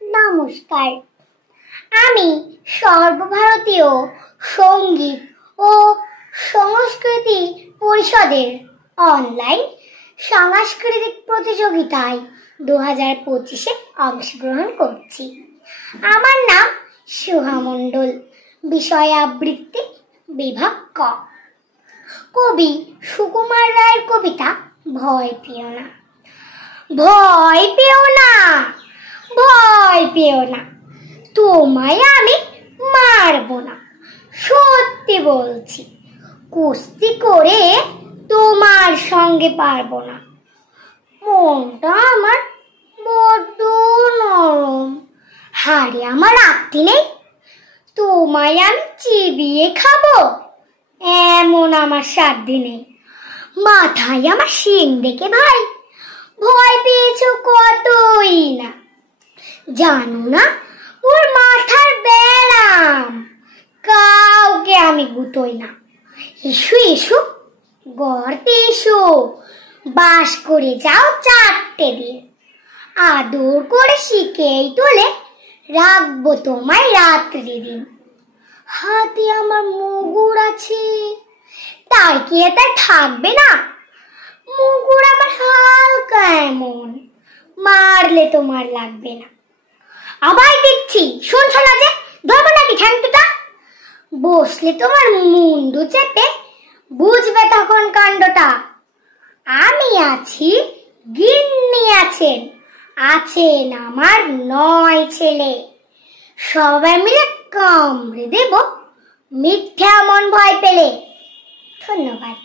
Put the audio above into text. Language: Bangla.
নমস্কার, আমি সর্বভারতীয় সঙ্গীত ও সংস্কৃতি পরিষদের অনলাইন সাংস্কৃতিক প্রতিযোগিতায় 2025-এ অংশগ্রহণ করছি। আমার নাম সুহা মণ্ডল, বিষয় আবৃত্তি, বিভাগ ক। কবি সুকুমার রায়ের কবিতা ভয় পেও না। ভয় পেও না, ভয় পেও না, তোমায় আমি মারবো না। সত্যি বলছি, কুস্তি করে তোমার সঙ্গে পারবো না। মনটা আমার বড্ড নরম, হাড়ে আমার আঁকতি নেই। তোমায় আমি চিবিয়ে খাবো এমন আমার সাধ্য নেই। মাথায় আমার শিং দেখে ভাই ভয় পেয়েছো কতই না। জানো না ওর মাথার ব্যারাম, কাউকে আমি গুতোই না। এসো এসো, গর্তে এসো, বাস করে যাও 4টে দিন। আদর করে শিখেই তোলে রাখবো তোমায় রাত্রি দিন। হাতে আমার মুগুর আছে, তাই কি এটা থাকবে না? মুগুর আমার হালকা এমন, মারলে তোমার লাগবে না। আবার দেখছি শুনছো না যে, ধরবো নাকি ঠ্যাংটা? বসলে তোমার মুন্ডু চেপে বুঝবে তখন কাণ্ডটা। আমি আছি, গিন্নি আছেন, আছেন আমার 9 ছেলে। সবাই মিলে কামড়ে দেব মিথ্যা মন ভয় পেলে। ধন্যবাদ।